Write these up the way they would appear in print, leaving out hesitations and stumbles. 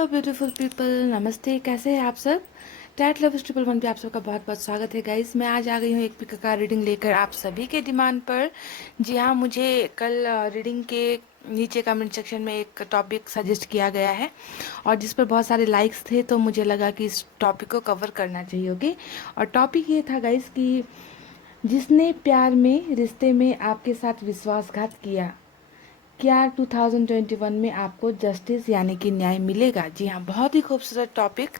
Hello beautiful people, नमस्ते। कैसे हैं आप सब? टैट लव ट्रिपल वन पे आप सबका बहुत बहुत स्वागत है गाइस। मैं आज आ गई हूँ एक पिक का रीडिंग लेकर आप सभी के डिमांड पर। जी हाँ, मुझे कल रीडिंग के नीचे कमेंट सेक्शन में एक टॉपिक सजेस्ट किया गया है और जिस पर बहुत सारे लाइक्स थे, तो मुझे लगा कि इस टॉपिक को कवर करना चाहिए। ओके, और टॉपिक ये था गाइस कि जिसने प्यार में रिश्ते में आपके साथ विश्वासघात किया, क्या 2021 में आपको जस्टिस यानी कि न्याय मिलेगा? जी हाँ, बहुत ही खूबसूरत टॉपिक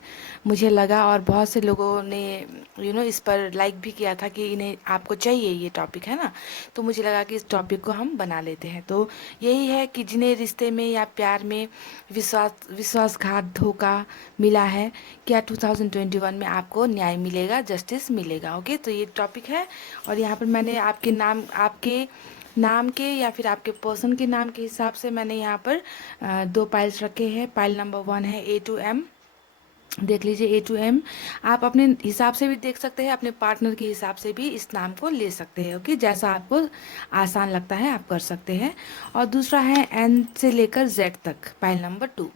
मुझे लगा और बहुत से लोगों ने इस पर लाइक भी किया था कि इन्हें आपको चाहिए ये टॉपिक, है ना। तो मुझे लगा कि इस टॉपिक को हम बना लेते हैं। तो यही है कि जिन्हें रिश्ते में या प्यार में विश्वासघात, धोखा मिला है, क्या 2021 में आपको न्याय मिलेगा, जस्टिस मिलेगा? ओके, तो ये टॉपिक है। और यहाँ पर मैंने आपके नाम के या फिर आपके पर्सन के नाम के हिसाब से मैंने यहाँ पर दो पाइल्स रखे हैं। पाइल नंबर 1 है A to M। देख लीजिए A to M। आप अपने हिसाब से भी देख सकते हैं, अपने पार्टनर के हिसाब से भी इस नाम को ले सकते हैं। ओके, जैसा आपको आसान लगता है आप कर सकते हैं। और दूसरा है N से लेकर Z तक, पाइल नंबर 2।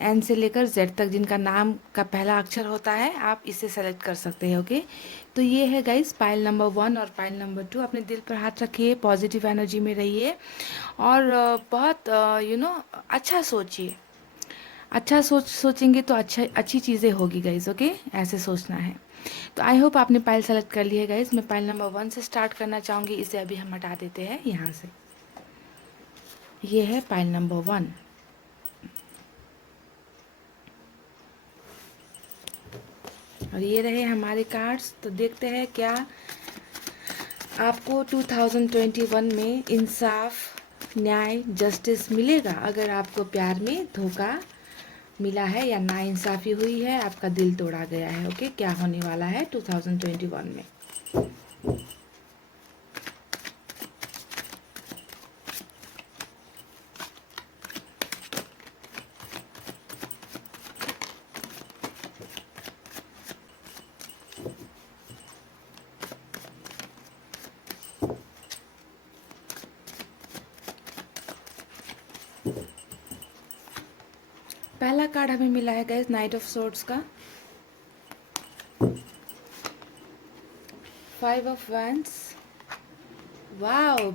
एन से लेकर जेड तक जिनका नाम का पहला अक्षर होता है, आप इसे सेलेक्ट कर सकते हैं। ओके, तो ये है गाइस पाइल नंबर 1 और पाइल नंबर 2। अपने दिल पर हाथ रखिए, पॉजिटिव एनर्जी में रहिए और बहुत अच्छा सोचिए। अच्छा सोचेंगे तो अच्छी चीज़ें होगी गाइस। ओके, ऐसे सोचना है। तो आई होप आपने पाइल सेलेक्ट कर ली है गाइस। मैं पाइल नंबर 1 से स्टार्ट करना चाहूँगी। इसे अभी हम हटा देते हैं यहाँ से। ये है पाइल नंबर 1। और ये रहे हमारे कार्ड्स। तो देखते हैं क्या आपको 2021 में इंसाफ, न्याय, जस्टिस मिलेगा। अगर आपको प्यार में धोखा मिला है या नाइंसाफ़ी हुई है, आपका दिल तोड़ा गया है। ओके, क्या होने वाला है 2021 में? पहला कार्ड हमें मिला है गाइस नाइट ऑफ सोर्ड्स का, 5 of wands. Wow,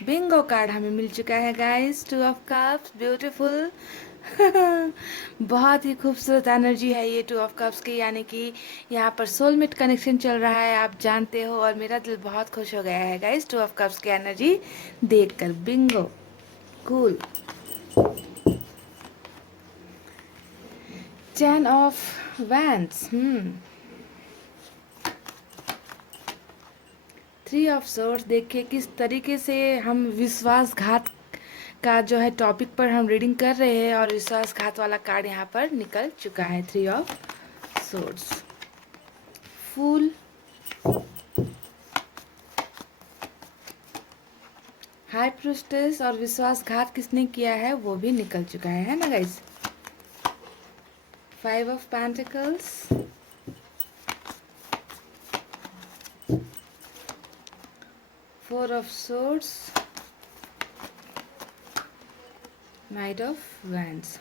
Bingo card हमें मिल चुका है गाइस, 2 ऑफ कप्स। ब्यूटीफुल। बहुत ही खूबसूरत एनर्जी है ये 2 ऑफ कप्स की, यानी कि यहाँ पर सोलमेट कनेक्शन चल रहा है, आप जानते हो। और मेरा दिल बहुत खुश हो गया है गाइस 2 ऑफ कप्स की एनर्जी देखकर। Bingo, cool. 10 of wands, 3 of source. देखिए किस तरीके से हम विश्वासघात का जो है टॉपिक पर हम रीडिंग कर रहे हैं और विश्वासघात वाला कार्ड यहाँ पर निकल चुका है, 3 of swords. Fool, high priestess और विश्वासघात किसने किया है वो भी निकल चुका है ना guys. 5 of pentacles, 4 of source, night of wands.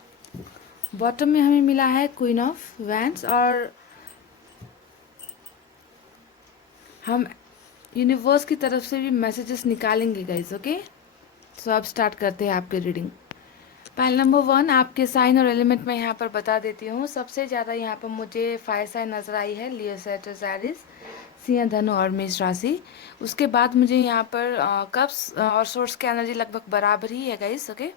Bottom में हमें मिला है क्वीन ऑफ वैंड्स। और हम यूनिवर्स की तरफ से भी मैसेजेस निकालेंगे गाइस। ओके, तो अब स्टार्ट करते हैं आपकी रीडिंग। पाइल नंबर 1 आपके साइन और एलिमेंट में यहाँ पर बता देती हूँ। सबसे ज़्यादा यहाँ पर मुझे फायर साइन नज़र आई है, लियो, सेजिटेरियस, एरीज, सिंह, धनु और मेष राशि। उसके बाद मुझे यहाँ पर कप्स और सोर्स की एनर्जी लगभग बराबर ही है गाइस। ओके,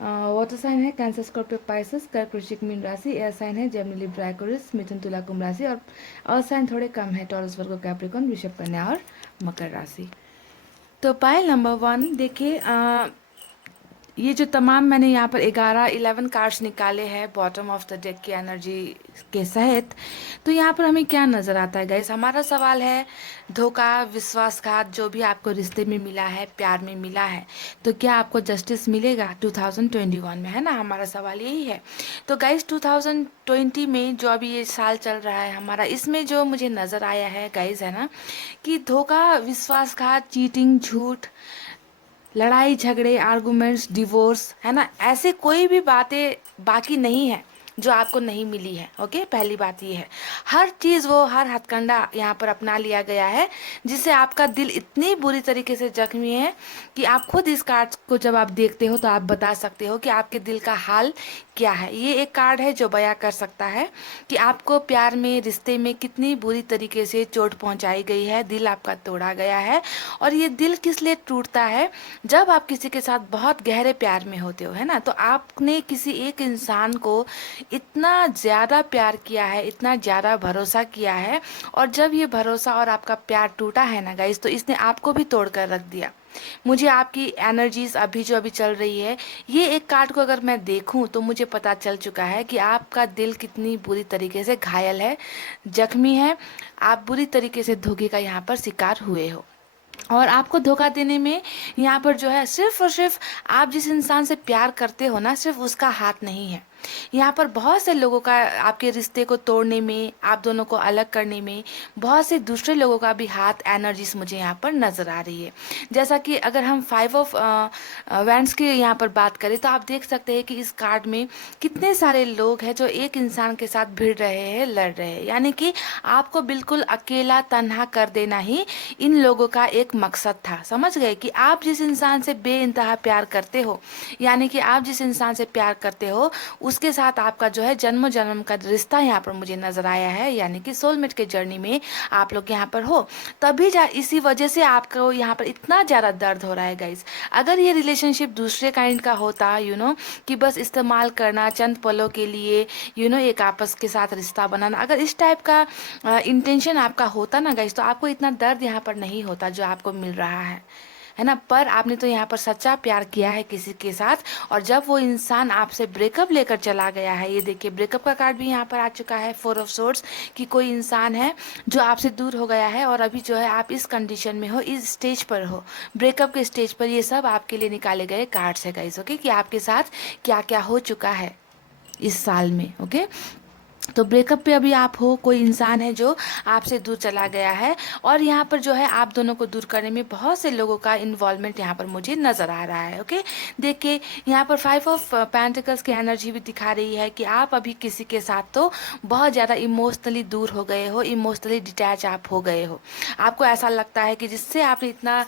वाटर साइन है कैंसर, स्कॉर्पियो, पाइसेस, कर्क, वृश्चिक, मीन राशि। एयर साइन है जेमिनी, लिब्रा, एक्वेरियस, मिथुन, तुला, कुंभ राशि। और अर्थ साइन थोड़े कम है, टॉरस, वर्गो, कैप्रिकॉर्न, वृषभ, कन्या और मकर राशि। तो पाइल नंबर 1 देखिए, ये जो तमाम मैंने यहाँ पर 11 कार्ड्स निकाले हैं बॉटम ऑफ द डेक की एनर्जी के सहित, तो यहाँ पर हमें क्या नज़र आता है गाइस? हमारा सवाल है धोखा, विश्वासघात जो भी आपको रिश्ते में मिला है, प्यार में मिला है, तो क्या आपको जस्टिस मिलेगा 2021 में, है ना। हमारा सवाल यही है। तो गाइस 2020 में जो अभी ये साल चल रहा है हमारा, इसमें जो मुझे नज़र आया है गाइस, है ना, कि धोखा, विश्वासघात, चीटिंग, झूठ, लड़ाई झगड़े, आर्गुमेंट्स, डिवोर्स, है ना, ऐसे कोई भी बातें बाकी नहीं है जो आपको नहीं मिली है। ओके, पहली बात ये है, हर चीज़ वो हर हथकंडा यहाँ पर अपना लिया गया है जिससे आपका दिल इतनी बुरी तरीके से जख्मी है कि आप खुद इस कार्ड को जब आप देखते हो तो आप बता सकते हो कि आपके दिल का हाल क्या है। ये एक कार्ड है जो बयां कर सकता है कि आपको प्यार में, रिश्ते में कितनी बुरी तरीके से चोट पहुंचाई गई है, दिल आपका तोड़ा गया है। और ये दिल किस लिए टूटता है? जब आप किसी के साथ बहुत गहरे प्यार में होते हो, है ना, तो आपने किसी एक इंसान को इतना ज़्यादा प्यार किया है, इतना ज़्यादा भरोसा किया है, और जब ये भरोसा और आपका प्यार टूटा है ना गाइस, तो इसने आपको भी तोड़ कर रख दिया। मुझे आपकी एनर्जीज अभी जो अभी चल रही है, ये एक कार्ड को अगर मैं देखूं तो मुझे पता चल चुका है कि आपका दिल कितनी बुरी तरीके से घायल है, जख्मी है। आप बुरी तरीके से धोखे का यहाँ पर शिकार हुए हो, और आपको धोखा देने में यहाँ पर जो है सिर्फ और सिर्फ आप जिस इंसान से प्यार करते हो ना, सिर्फ उसका हाथ नहीं है। यहाँ पर बहुत से लोगों का आपके रिश्ते को तोड़ने में, आप दोनों को अलग करने में बहुत से दूसरे लोगों का भी हाथ, एनर्जीज मुझे यहाँ पर नज़र आ रही है। जैसा कि अगर हम 5 ऑफ वैंड्स की यहाँ पर बात करें तो आप देख सकते हैं कि इस कार्ड में कितने सारे लोग हैं जो एक इंसान के साथ भिड़ रहे हैं, लड़ रहे हैं। यानी कि आपको बिल्कुल अकेला, तन्हा कर देना ही इन लोगों का एक मकसद था। समझ गए कि आप जिस इंसान से बेइंतहा प्यार करते हो, यानी कि आप जिस इंसान से प्यार करते हो उसके साथ आपका जो है जन्म जन्म का रिश्ता यहाँ पर मुझे नजर आया है, यानी कि सोलमेट के जर्नी में आप लोग यहाँ पर हो। तभी इसी वजह से आपको यहाँ पर इतना ज़्यादा दर्द हो रहा है गाइस। अगर ये रिलेशनशिप दूसरे काइंड का होता, कि बस इस्तेमाल करना चंद पलों के लिए, एक आपस के साथ रिश्ता बनाना, अगर इस टाइप का इंटेंशन आपका होता ना गाइस, तो आपको इतना दर्द यहाँ पर नहीं होता जो आपको मिल रहा है ना। पर आपने तो यहाँ पर सच्चा प्यार किया है किसी के साथ, और जब वो इंसान आपसे ब्रेकअप लेकर चला गया है, ये देखिए ब्रेकअप का कार्ड भी यहाँ पर आ चुका है, 4 ऑफ सोर्ड्स, कि कोई इंसान है जो आपसे दूर हो गया है और अभी जो है आप इस कंडीशन में हो, इस स्टेज पर हो, ब्रेकअप के स्टेज पर। ये सब आपके लिए निकाले गए कार्ड्स है गाइस, ओके, कि आपके साथ क्या क्या हो चुका है इस साल में। ओके, तो ब्रेकअप पे अभी आप हो, कोई इंसान है जो आपसे दूर चला गया है, और यहाँ पर जो है आप दोनों को दूर करने में बहुत से लोगों का इन्वॉल्वमेंट यहाँ पर मुझे नज़र आ रहा है। ओके, देखिए यहाँ पर 5 ऑफ पेंटिकल्स की एनर्जी भी दिखा रही है कि आप अभी किसी के साथ तो बहुत ज़्यादा इमोशनली दूर हो गए हो, इमोशनली डिटैच आप हो गए हो। आपको ऐसा लगता है कि जिससे आपने इतना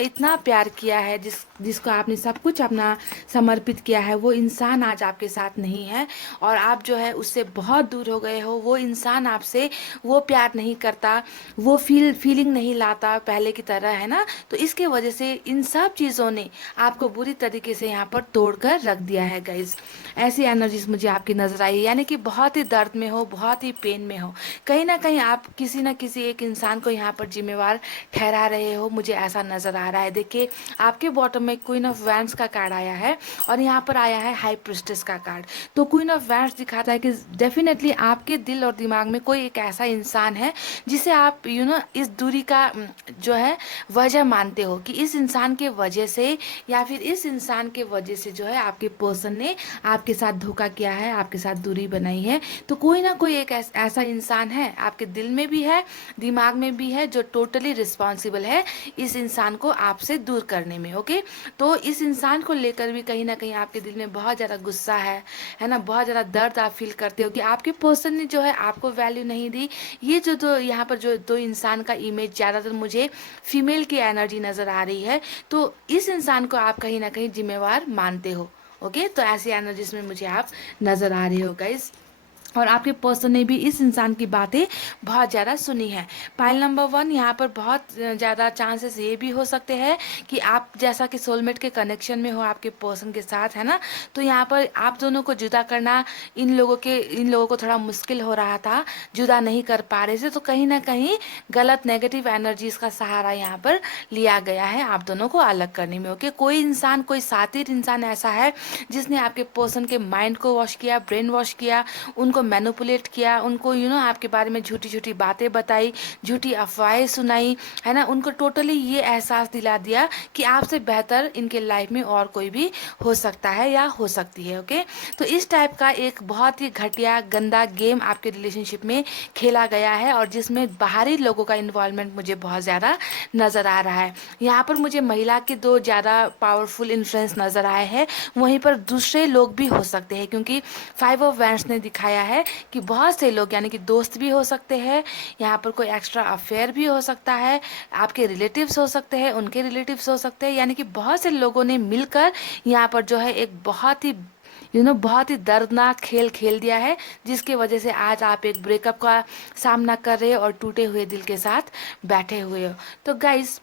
इतना प्यार किया है, जिसको आपने सब कुछ अपना समर्पित किया है, वो इंसान आज आपके साथ नहीं है, और आप जो है उससे बहुत दूर हो गए हो। वो इंसान आपसे वो प्यार नहीं करता, वो फीलिंग नहीं लाता पहले की तरह, है ना। तो इसके वजह से इन सब चीज़ों ने आपको बुरी तरीके से यहाँ पर तोड़ कर रख दिया है गाइज। ऐसी एनर्जीज मुझे आपकी नजर आई, यानी कि बहुत ही दर्द में हो, बहुत ही पेन में हो। कहीं ना कहीं आप किसी ना किसी एक इंसान को यहाँ पर जिम्मेवार ठहरा रहे हो, मुझे ऐसा नजर आ रहा है। देखिए आपके बॉटम में क्वीन ऑफ वैंड्स का कार्ड आया है, और यहाँ पर आया है हाई प्रिस्टेस का कार्ड। तो क्वीन ऑफ वैंड्स दिखाता है कि डेफिनेटली आपके दिल और दिमाग में कोई एक ऐसा इंसान है जिसे आप इस दूरी का जो है वजह मानते हो, कि इस इंसान के वजह से या फिर इस इंसान के वजह से जो है आपके पर्सन ने आपके साथ धोखा किया है, आपके साथ दूरी बनाई है। तो कोई ना कोई एक ऐसा इंसान है आपके दिल में भी है, दिमाग में भी है, जो टोटली रिस्पॉन्सिबल है इस इंसान को आपसे दूर करने में। ओके, तो इस इंसान को लेकर भी कहीं ना कहीं आपके दिल में बहुत ज़्यादा गुस्सा है ना, बहुत ज़्यादा दर्द आप फील करते हो कि आपके पर्सन ने जो है आपको वैल्यू नहीं दी। ये जो यहाँ पर जो दो इंसान का इमेज ज़्यादातर मुझे फीमेल की एनर्जी नज़र आ रही है, तो इस इंसान को आप कहीं ना कहीं जिम्मेवार मानते हो। ओके, तो ऐसी एनर्जीज में मुझे आप नज़र आ रहे हो गाइस, और आपके पर्सन ने भी इस इंसान की बातें बहुत ज़्यादा सुनी है। पाइल नंबर 1, यहाँ पर बहुत ज़्यादा चांसेस ये भी हो सकते हैं कि आप जैसा कि सोलमेट के कनेक्शन में हो आपके पर्सन के साथ, है ना, तो यहाँ पर आप दोनों को जुदा करना इन लोगों को थोड़ा मुश्किल हो रहा था, जुदा नहीं कर पा रहे थे। तो कहीं ना कहीं गलत नेगेटिव एनर्जीज का सहारा यहाँ पर लिया गया है आप दोनों को अलग करने में। ओके, कोई इंसान, कोई सातिर इंसान ऐसा है जिसने आपके पर्सन के माइंड को वॉश किया, ब्रेन वॉश किया, उनको उनको मैनिपुलेट किया, उनको आपके बारे में झूठी झूठी बातें बताई, झूठी अफवाहें सुनाई, है ना, उनको टोटली ये एहसास दिला दिया कि आपसे बेहतर इनके लाइफ में और कोई भी हो सकता है या हो सकती है। ओके, तो इस टाइप का एक बहुत ही घटिया गंदा गेम आपके रिलेशनशिप में खेला गया है, और जिसमें बाहरी लोगों का इन्वॉल्वमेंट मुझे बहुत ज़्यादा नज़र आ रहा है। यहाँ पर मुझे महिला के दो ज़्यादा पावरफुल इन्फ्लुएंस नज़र आए हैं, वहीं पर दूसरे लोग भी हो सकते हैं, क्योंकि 5 ऑफ वैंड्स ने दिखाया है कि बहुत से लोग, यानी कि दोस्त भी हो सकते हैं, यहाँ पर कोई एक्स्ट्रा अफेयर भी हो सकता है, आपके रिलेटिव्स हो सकते हैं, उनके रिलेटिव्स हो सकते हैं, यानी कि बहुत से लोगों ने मिलकर यहाँ पर जो है एक बहुत ही बहुत ही दर्दनाक खेल खेल दिया है, जिसकी वजह से आज आप एक ब्रेकअप का सामना कर रहे हो और टूटे हुए दिल के साथ बैठे हुए हो। तो गाइस,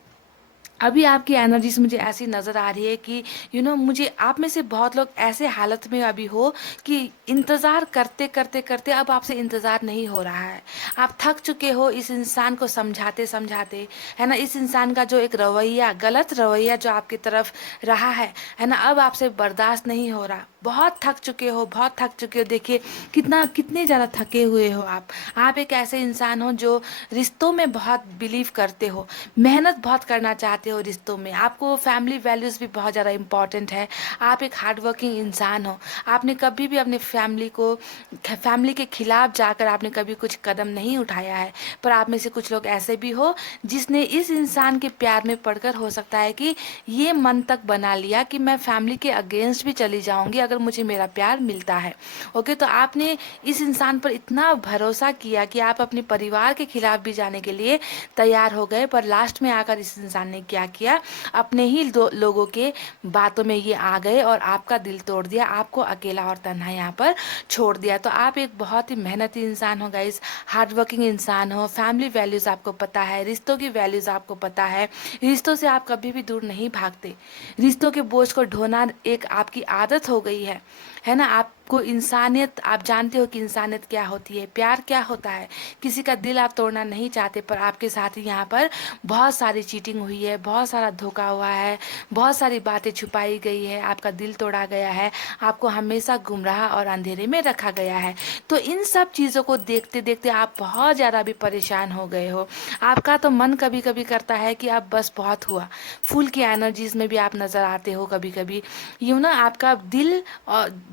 अभी आपकी एनर्जीज मुझे ऐसी नज़र आ रही है कि मुझे आप में से बहुत लोग ऐसे हालत में अभी हो कि इंतज़ार करते करते करते अब आपसे इंतज़ार नहीं हो रहा है। आप थक चुके हो इस इंसान को समझाते समझाते, है ना, इस इंसान का जो एक रवैया, गलत रवैया जो आपकी तरफ रहा है ना, अब आपसे बर्दाश्त नहीं हो रहा। बहुत थक चुके हो, बहुत थक चुके हो। देखिए कितने ज़्यादा थके हुए हो आप एक ऐसे इंसान हो जो रिश्तों में बहुत बिलीव करते हो, मेहनत बहुत करना चाहते हो रिश्तों में, आपको फैमिली वैल्यूज़ भी बहुत ज़्यादा इंपॉर्टेंट है, आप एक हार्ड वर्किंग इंसान हो। आपने कभी भी अपने फैमिली के खिलाफ जाकर आपने कभी कुछ कदम नहीं उठाया है। पर आप में से कुछ लोग ऐसे भी हो जिसने इस इंसान के प्यार में पड़कर हो सकता है कि ये मन तक बना लिया कि मैं फैमिली के अगेंस्ट भी चली जाऊंगी अगर मुझे मेरा प्यार मिलता है। ओके, तो आपने इस इंसान पर इतना भरोसा किया कि आप अपने परिवार के खिलाफ भी जाने के लिए तैयार हो गए, पर लास्ट में आकर इस इंसान ने क्या किया, अपने ही लोगों के बातों में ये आ गए और आपका दिल तोड़ दिया, आपको अकेला और तन्हा यहाँ पर छोड़ दिया। तो आप एक बहुत ही मेहनती इंसान हो गाइस, हार्ड वर्किंग इंसान हो, फैमिली वैल्यूज़ आपको पता है, रिश्तों की वैल्यूज़ आपको पता है, रिश्तों से आप कभी भी दूर नहीं भागते, रिश्तों के बोझ को ढोना एक आपकी आदत हो गई है ना। आपको इंसानियत, आप जानते हो कि इंसानियत क्या होती है, प्यार क्या होता है, किसी का दिल आप तोड़ना नहीं चाहते, पर आपके साथ ही यहाँ पर बहुत सारी चीटिंग हुई है, बहुत सारा धोखा हुआ है, बहुत सारी बातें छुपाई गई है, आपका दिल तोड़ा गया है, आपको हमेशा गुमराह और अंधेरे में रखा गया है। तो इन सब चीज़ों को देखते देखते आप बहुत ज़्यादा भी परेशान हो गए हो। आपका तो मन कभी कभी करता है कि अब बस बहुत हुआ। फूल की एनर्जीज में भी आप नज़र आते हो कभी कभी, आपका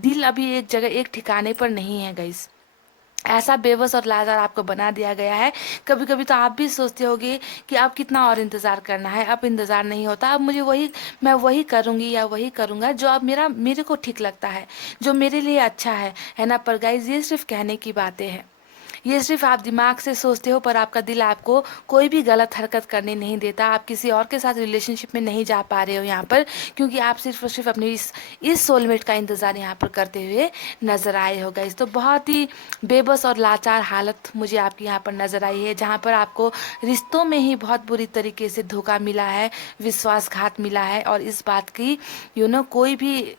दिल अभी एक जगह, एक ठिकाने पर नहीं है गाइस। ऐसा बेबस और लाचार आपको बना दिया गया है। कभी कभी तो आप भी सोचते होगे कि अब कितना और इंतज़ार करना है, अब इंतज़ार नहीं होता, अब मैं वही करूँगी या वही करूँगा जो अब मेरे को ठीक लगता है, जो मेरे लिए अच्छा है ना। पर गाइस, ये सिर्फ कहने की बातें हैं, ये सिर्फ आप दिमाग से सोचते हो, पर आपका दिल आपको कोई भी गलत हरकत करने नहीं देता। आप किसी और के साथ रिलेशनशिप में नहीं जा पा रहे हो यहाँ पर, क्योंकि आप सिर्फ और सिर्फ अपने इस सोलमेट का इंतज़ार यहाँ पर करते हुए नज़र आए हो गाइस। तो बहुत ही बेबस और लाचार हालत मुझे आपकी यहाँ पर नज़र आई है, जहाँ पर आपको रिश्तों में ही बहुत बुरी तरीके से धोखा मिला है, विश्वासघात मिला है, और इस बात की कोई भी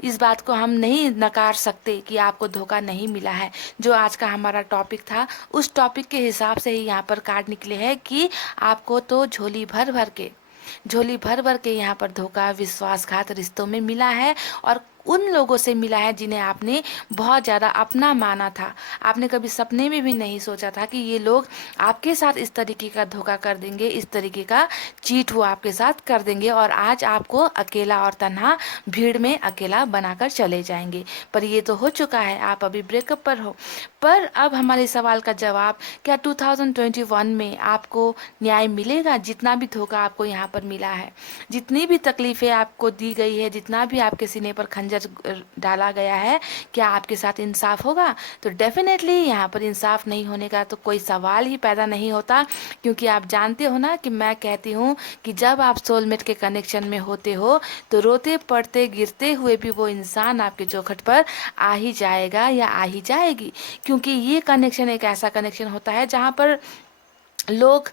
इस बात को हम नहीं नकार सकते कि आपको धोखा नहीं मिला है। जो आज का हमारा टॉपिक था, उस टॉपिक के हिसाब से ही यहाँ पर कार्ड निकले हैं कि आपको तो झोली भर भर के यहाँ पर धोखा, विश्वासघात रिश्तों में मिला है, और उन लोगों से मिला है जिन्हें आपने बहुत ज़्यादा अपना माना था। आपने कभी सपने में भी नहीं सोचा था कि ये लोग आपके साथ इस तरीके का धोखा कर देंगे, इस तरीके का चीट वो आपके साथ कर देंगे, और आज आपको अकेला और तन्हा भीड़ में अकेला बनाकर चले जाएंगे। पर ये तो हो चुका है, आप अभी ब्रेकअप पर हो। पर अब हमारे सवाल का जवाब, क्या 2021 में आपको न्याय मिलेगा? जितना भी धोखा आपको यहाँ पर मिला है, जितनी भी तकलीफ़ें आपको दी गई है, जितना भी आपके सीने पर खंजर डाला गया है, क्या आपके साथ इंसाफ होगा? तो डेफिनेटली यहाँ पर इंसाफ नहीं होने का तो कोई सवाल ही पैदा नहीं होता, क्योंकि आप जानते हो ना कि मैं कहती हूँ कि जब आप सोलमेट के कनेक्शन में होते हो तो रोते पड़ते गिरते हुए भी वो इंसान आपके चौखट पर आ ही जाएगा या आ ही जाएगी, क्योंकि ये कनेक्शन एक ऐसा कनेक्शन होता है जहाँ पर लोग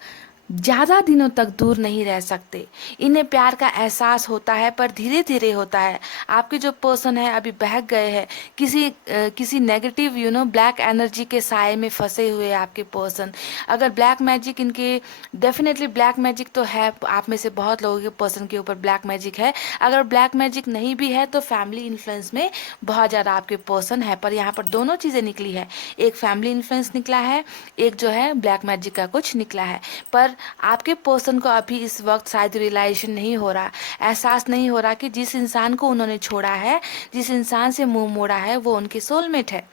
ज़्यादा दिनों तक दूर नहीं रह सकते। इन्हें प्यार का एहसास होता है पर धीरे धीरे होता है। आपके जो पर्सन है अभी बहक गए हैं, किसी नेगेटिव ब्लैक एनर्जी के साए में फंसे हुए हैं आपके पर्सन। अगर ब्लैक मैजिक इनके, डेफिनेटली ब्लैक मैजिक तो है, आप में से बहुत लोगों के पर्सन के ऊपर ब्लैक मैजिक है। अगर ब्लैक मैजिक नहीं भी है तो फैमिली इन्फ्लुएंस में बहुत ज़्यादा आपके पर्सन है। पर यहाँ पर दोनों चीज़ें निकली है, एक फैमिली इन्फ्लुएंस निकला है, एक जो है ब्लैक मैजिक का कुछ निकला है। पर आपके पर्सन को अभी इस वक्त शायद रियलाइजेशन नहीं हो रहा, एहसास नहीं हो रहा कि जिस इंसान को उन्होंने छोड़ा है, जिस इंसान से मुंह मोड़ा है, वो उनकी सोलमेट है।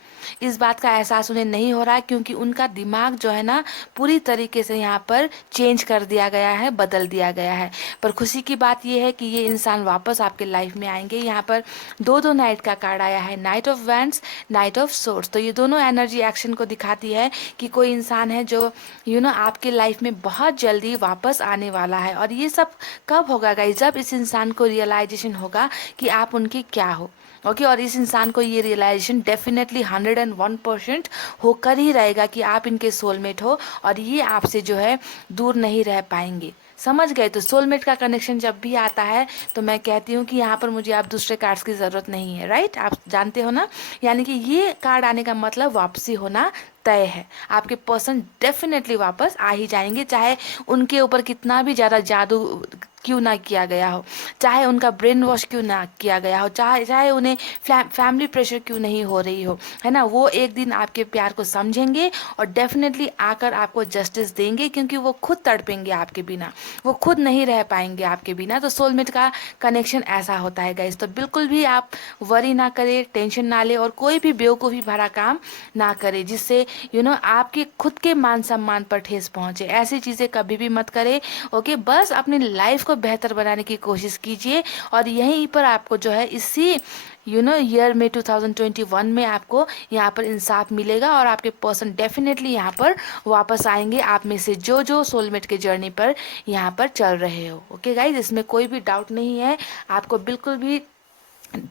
इस बात का एहसास उन्हें नहीं हो रहा है क्योंकि उनका दिमाग जो है ना पूरी तरीके से यहाँ पर चेंज कर दिया गया है, बदल दिया गया है। पर खुशी की बात यह है कि ये इंसान वापस आपके लाइफ में आएंगे। यहाँ पर दो दो नाइट का कार्ड आया है, night of wands, night of source. तो ये दोनों एनर्जी एक्शन को दिखाती है कि कोई इंसान है जो आपके लाइफ में बहुत जल्दी वापस आने वाला है। और ये सब कब होगा गाइस? जब इस इंसान को रियलाइजेशन होगा कि आप उनके क्या हो। ओके और इस इंसान को ये रियलाइजेशन डेफिनेटली 101% होकर ही रहेगा कि आप इनके सोलमेट हो और ये आपसे जो है दूर नहीं रह पाएंगे। समझ गए? तो सोलमेट का कनेक्शन जब भी आता है तो मैं कहती हूँ कि यहाँ पर मुझे आप दूसरे कार्ड्स की ज़रूरत नहीं है, राइट? आप जानते हो ना, यानी कि ये कार्ड आने का मतलब वापसी होना तय है। आपके पर्सन डेफिनेटली वापस आ ही जाएंगे, चाहे उनके ऊपर कितना भी ज़्यादा जादू क्यों ना किया गया हो, चाहे उनका ब्रेन वॉश क्यों ना किया गया हो, चाहे उन्हें फैमिली प्रेशर क्यों नहीं हो रही हो, है ना। वो एक दिन आपके प्यार को समझेंगे और डेफिनेटली आकर आपको जस्टिस देंगे क्योंकि वो खुद तड़पेंगे आपके बिना, वो खुद नहीं रह पाएंगे आपके बिना। तो सोलमेट का कनेक्शन ऐसा होता है गाइस। तो बिल्कुल भी आप वरी ना करें, टेंशन ना ले और कोई भी बेवकूफ़ी भरा काम ना करें जिससे आपके खुद के मान सम्मान पर ठेस पहुंचे। ऐसी चीज़ें कभी भी मत करें। ओके, बस अपनी लाइफ को बेहतर बनाने की कोशिश कीजिए और यहीं पर आपको जो है इसी ईयर में 2021 में आपको यहाँ पर इंसाफ मिलेगा और आपके पर्सन डेफिनेटली यहाँ पर वापस आएंगे आप में से जो जो सोलमेट के जर्नी पर यहाँ पर चल रहे हो। ओके गाइज, इसमें कोई भी डाउट नहीं है, आपको बिल्कुल भी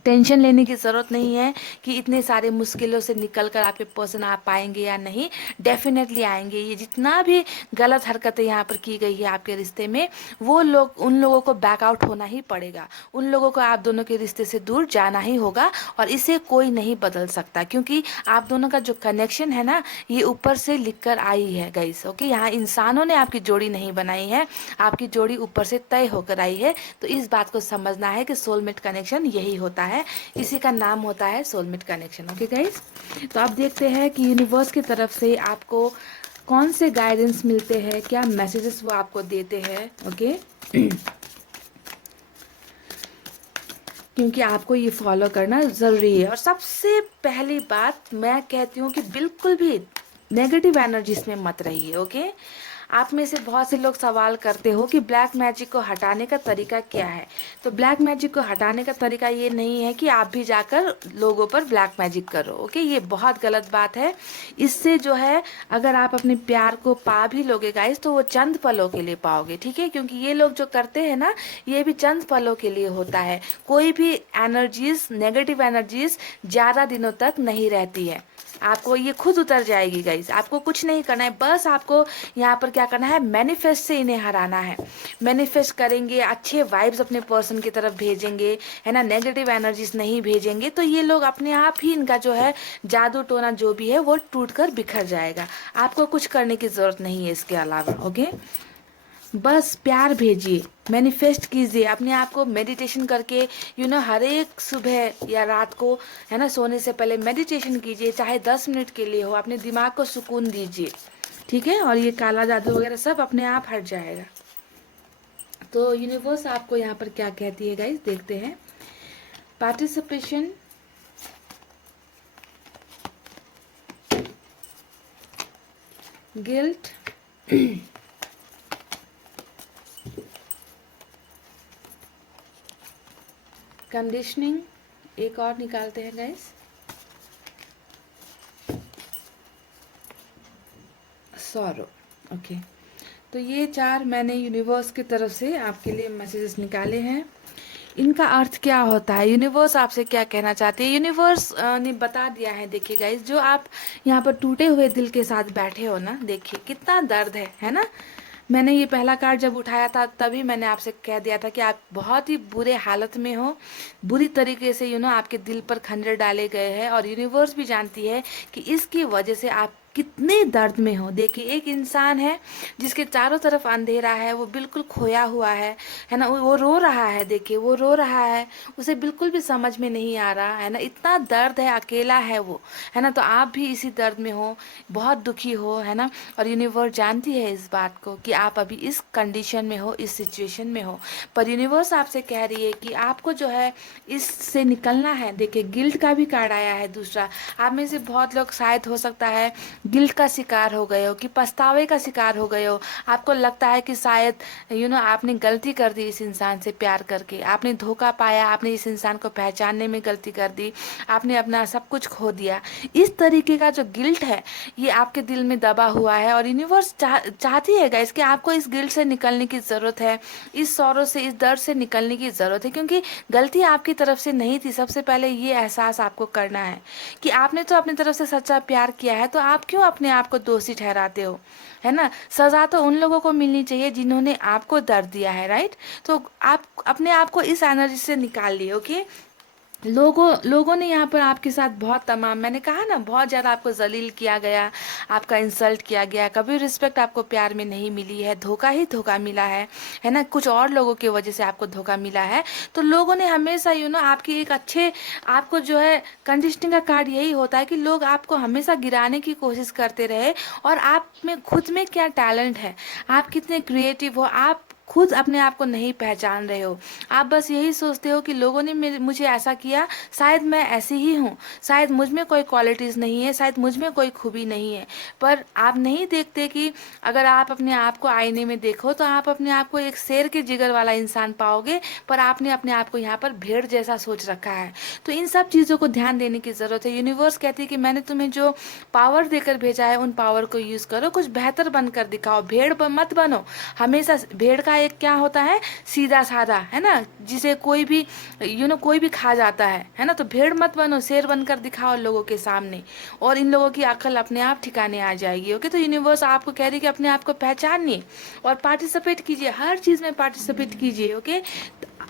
टेंशन लेने की ज़रूरत नहीं है कि इतने सारे मुश्किलों से निकल कर आपके पर्सन आ पाएंगे या नहीं। डेफिनेटली आएंगे। ये जितना भी गलत हरकतें यहाँ पर की गई है आपके रिश्ते में, वो लोग, उन लोगों को बैकआउट होना ही पड़ेगा। उन लोगों को आप दोनों के रिश्ते से दूर जाना ही होगा और इसे कोई नहीं बदल सकता क्योंकि आप दोनों का जो कनेक्शन है ना, ये ऊपर से लिख कर आई है गाइस। ओके, यहाँ इंसानों ने आपकी जोड़ी नहीं बनाई है, आपकी जोड़ी ऊपर से तय होकर आई है। तो इस बात को समझना है कि सोलमेट कनेक्शन यही होता है, इसी का नाम होता है सोलमेट कनेक्शन। ओके गाइस, तो आप देखते हैं कि यूनिवर्स की तरफ से आपको कौन से गाइडेंस मिलते हैं, क्या मैसेजेस वो आपको देते हैं। ओके क्योंकि आपको ये फॉलो करना ज़रूरी है। और सबसे पहली बात मैं कहती हूँ कि बिल्कुल भी नेगेटिव एनर्जीज में मत रहिए। ओके, आप में से बहुत से लोग सवाल करते हो कि ब्लैक मैजिक को हटाने का तरीका क्या है। तो ब्लैक मैजिक को हटाने का तरीका ये नहीं है कि आप भी जाकर लोगों पर ब्लैक मैजिक करो। ओके, ये बहुत गलत बात है। इससे जो है, अगर आप अपने प्यार को पा भी लोगे गाइस तो वो चंद पलों के लिए पाओगे, ठीक है? क्योंकि ये लोग जो करते हैं ना, ये भी चंद पलों के लिए होता है। कोई भी एनर्जीज, नेगेटिव एनर्जीज ज़्यादा दिनों तक नहीं रहती है। आपको ये खुद उतर जाएगी गाइस। आपको कुछ नहीं करना है, बस आपको यहाँ पर क्या करना है, मैनिफेस्ट से इन्हें हराना है। मैनिफेस्ट करेंगे, अच्छे वाइब्स अपने पर्सन की तरफ भेजेंगे, है ना, नेगेटिव एनर्जीज नहीं भेजेंगे, तो ये लोग अपने आप ही, इनका जो है जादू टोना जो भी है वो टूट कर बिखर जाएगा। आपको कुछ करने की ज़रूरत नहीं है इसके अलावा। ओके, बस प्यार भेजिए, मैनिफेस्ट कीजिए अपने आप को, मेडिटेशन करके हर एक सुबह या रात को, है ना, सोने से पहले मेडिटेशन कीजिए, चाहे 10 मिनट के लिए हो। अपने दिमाग को सुकून दीजिए, ठीक है? और ये काला जादू वगैरह सब अपने आप हट जाएगा। तो यूनिवर्स आपको यहाँ पर क्या कहती है गाइस, देखते हैं। पार्टिसिपेशन, गिल्ट, कंडीशनिंग, एक और निकालते हैं गाइस, सॉरो। ओके, तो ये 4 मैंने यूनिवर्स की तरफ से आपके लिए मैसेजेस निकाले हैं। इनका अर्थ क्या होता है, यूनिवर्स आपसे क्या कहना चाहती है, यूनिवर्स ने बता दिया है। देखिए गाइस, जो आप यहाँ पर टूटे हुए दिल के साथ बैठे हो ना, देखिए कितना दर्द है ना। मैंने ये पहला कार्ड जब उठाया था तभी मैंने आपसे कह दिया था कि आप बहुत ही बुरे हालत में हो, बुरी तरीके से आपके दिल पर खंजर डाले गए हैं, और यूनिवर्स भी जानती है कि इसकी वजह से आप कितने दर्द में हो। देखिए, एक इंसान है जिसके चारों तरफ अंधेरा है, वो बिल्कुल खोया हुआ है ना, वो रो रहा है। देखिए, वो रो रहा है, उसे बिल्कुल भी समझ में नहीं आ रहा है ना, इतना दर्द है, अकेला है वो, है ना। तो आप भी इसी दर्द में हो, बहुत दुखी हो, है ना। और यूनिवर्स जानती है इस बात को कि आप अभी इस कंडीशन में हो, इस सिचुएशन में हो, पर यूनिवर्स आपसे कह रही है कि आपको जो है इससे निकलना है। देखिए, गिल्ट का भी कार्ड आया है दूसरा। आप में से बहुत लोग शायद हो सकता है गिल्ट का शिकार हो गए हो, कि पछतावे का शिकार हो गए हो। आपको लगता है कि शायद आपने गलती कर दी, इस इंसान से प्यार करके आपने धोखा पाया, आपने इस इंसान को पहचानने में गलती कर दी, आपने अपना सब कुछ खो दिया। इस तरीके का जो गिल्ट है ये आपके दिल में दबा हुआ है, और यूनिवर्स चाहती है गाइस कि आपको इस गिल्ट से निकलने की ज़रूरत है, इस सौरों से, इस दर्द से निकलने की ज़रूरत है, क्योंकि गलती आपकी तरफ से नहीं थी। सबसे पहले ये एहसास आपको करना है कि आपने तो अपनी तरफ से सच्चा प्यार किया है, तो आप क्यों अपने आप को दोषी ठहराते हो, है ना। सजा तो उन लोगों को मिलनी चाहिए जिन्होंने आपको दर्द दिया है, राइट। तो आप अपने आप को इस एनर्जी से निकाल लिए, ओके। लोगों ने यहाँ पर आपके साथ बहुत तमाम, मैंने कहा ना, बहुत ज़्यादा आपको जलील किया गया, आपका इंसल्ट किया गया, कभी रिस्पेक्ट आपको प्यार में नहीं मिली है, धोखा ही धोखा मिला है ना। कुछ और लोगों की वजह से आपको धोखा मिला है। तो लोगों ने हमेशा आपकी एक अच्छे, आपको जो है कंडीशनिंग का कार्ड यही होता है कि लोग आपको हमेशा गिराने की कोशिश करते रहे, और आप में खुद में क्या टैलेंट है, आप कितने क्रिएटिव हो, आप खुद अपने आप को नहीं पहचान रहे हो। आप बस यही सोचते हो कि लोगों ने मुझे ऐसा किया, शायद मैं ऐसी ही हूँ, शायद मुझ में कोई क्वालिटीज़ नहीं है, शायद मुझ में कोई खूबी नहीं है। पर आप नहीं देखते कि अगर आप अपने आप को आईने में देखो तो आप अपने आप को एक शेर के जिगर वाला इंसान पाओगे, पर आपने अपने आप को यहाँ पर भेड़ जैसा सोच रखा है। तो इन सब चीज़ों को ध्यान देने की ज़रूरत है। यूनिवर्स कहती है कि मैंने तुम्हें जो पावर देकर भेजा है, उन पावर को यूज़ करो, कुछ बेहतर बनकर दिखाओ, भेड़ मत बनो। हमेशा भेड़ का एक क्या होता है, सीधा साधा, है ना, जिसे कोई भी कोई भी खा जाता है ना। तो भेड़ मत बनो, शेर बनकर दिखाओ लोगों के सामने, और इन लोगों की अकल अपने आप ठिकाने आ जाएगी, ओके। तो यूनिवर्स आपको कह रही है कि अपने आप को पहचानिए और पार्टिसिपेट कीजिए, हर चीज़ में पार्टिसिपेट कीजिए, ओके।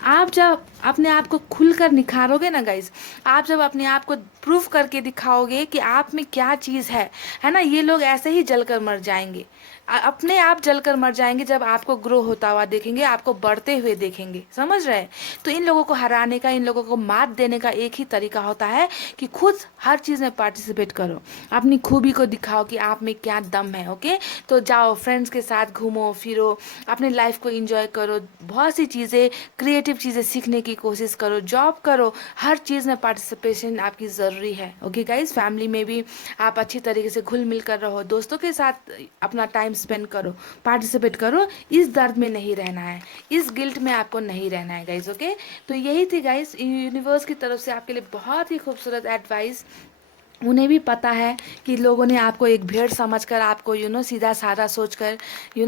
आप जब अपने आप को खुलकर निखारोगे ना गाइज, आप जब अपने आप को प्रूफ करके दिखाओगे कि आप में क्या चीज़ है ना, ये लोग ऐसे ही जलकर मर जाएंगे, अपने आप जलकर मर जाएंगे जब आपको ग्रो होता हुआ देखेंगे, आपको बढ़ते हुए देखेंगे, समझ रहे हैं। तो इन लोगों को हराने का, इन लोगों को मात देने का एक ही तरीका होता है कि खुद हर चीज़ में पार्टिसिपेट करो, अपनी खूबी को दिखाओ कि आप में क्या दम है, ओके। तो जाओ, फ्रेंड्स के साथ घूमो फिरो, अपनी लाइफ को एंजॉय करो, बहुत सी चीज़ें, क्रिएटिव चीज़ें सीखने की कोशिश करो, जॉब करो, हर चीज़ में पार्टिसिपेशन आपकी ज़रूरी है, ओके गाइज। फैमिली में भी आप अच्छी तरीके से घुल मिल कर रहो, दोस्तों के साथ अपना टाइम स्पेंड करो, पार्टिसिपेट करो। इस दर्द में नहीं रहना है, इस गिल्ट में आपको नहीं रहना है गाइज, ओके। तो यही थी गाइज यूनिवर्स की तरफ से आपके लिए बहुत ही खूबसूरत एडवाइस। उन्हें भी पता है कि लोगों ने आपको एक भेड़ समझकर, आपको सीधा साधा सोचकर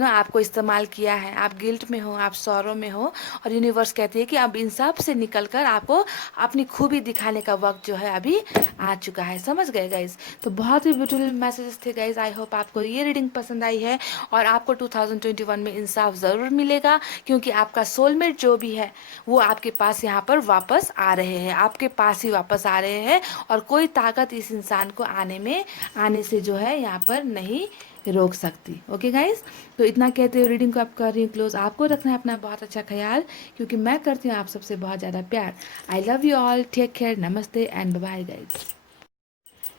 आपको इस्तेमाल किया है। आप गिल्ट में हो, आप सौरों में हो, और यूनिवर्स कहती है कि अब इन सब से निकलकर आपको अपनी खूबी दिखाने का वक्त जो है अभी आ चुका है। समझ गए गाइज। तो बहुत ही ब्यूटीफुल मैसेजेस थे गाइज। आई होप आपको ये रीडिंग पसंद आई है, और आपको 2021 में इंसाफ ज़रूर मिलेगा, क्योंकि आपका सोलमेट जो भी है वो आपके पास यहाँ पर वापस आ रहे हैं, आपके पास ही वापस आ रहे हैं, और कोई ताकत इस इंसान को आने से जो है यहाँ पर नहीं रोक सकती, ओके गाइस। तो इतना कहते हुए रीडिंग को आप कर रही हूँ क्लोज। आपको रखना है अपना बहुत अच्छा ख्याल, क्योंकि मैं करती हूँ आप सबसे बहुत ज़्यादा प्यार। I love you all, take care, नमस्ते and bye guys.